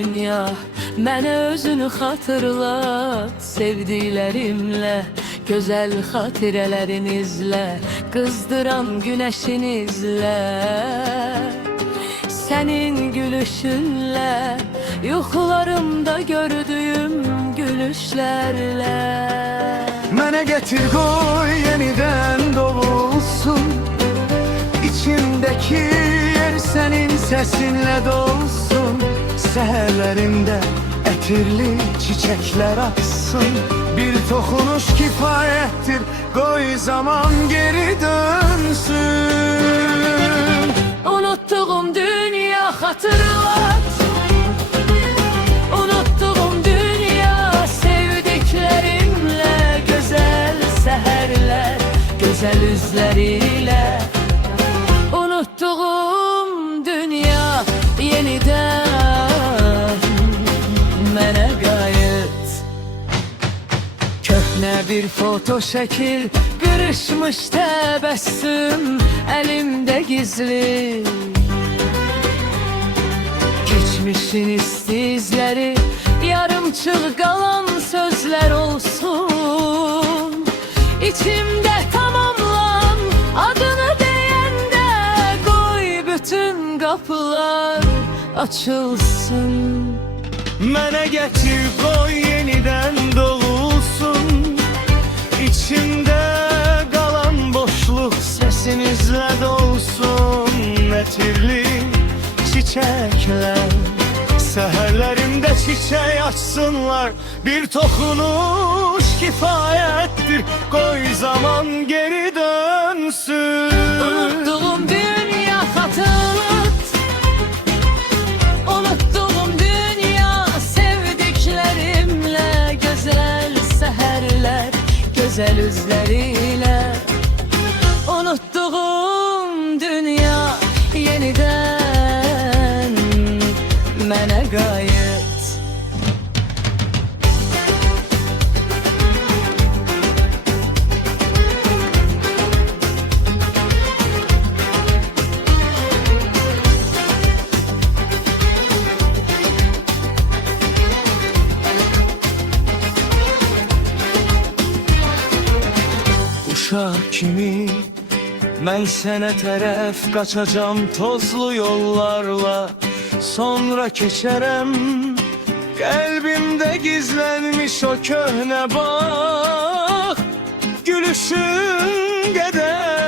dünya, mənə özünü xatırlat. Sevdiklərimlə gözəl xatirələrinizlə, qızdıran günəşinizlə, sənin gülüşünlə, yuxularımda gördüyüm gülüşlərlə. Mənə getir qoy yenidən dolsun, İçimdeki yer senin sesinle dolsun. Səhərlərimdə ətirli çiçekler açsın. Bir toxunuş kifayettir, qoy zaman geri dönsün. Unuttuğum dünya hatırlat, unuttuğum dünya, sevdiklerimle, güzel seherler, güzel üzleriyle. Unuttuğum dünya yeniden mənə qayıt. Köhnə bir foto şəkil, qırışmış təbəssüm əlimdə gizli. Geçmişin istizləri, yarımçıq qalan sözlər olsun. İçimdə tamamlan, adını deyəndə qoy bütün qapılar açılsın. Mənə getir qoy yenidən dolsun, İçimdə qalan boşluq səsinizlə dolsun. Ətirli çiçekler, səhərlərimdə çiçek açsınlar. Bir toxunuş kifayettir, qoy zaman geri dönsün. Unuttuğum dünya hatırlat, unuttuğum dünya, sevdiklerimle, güzel seherler, güzel üzleriyle. Unuttuğum dünya yeniden mənə qayıt. Uşaq kimi mən sənə tərəf qaçacam tozlu yollarla. Sonra keçərəm qəlbimdə gizlənmiş o köhnə bağ. Gülüşün qədər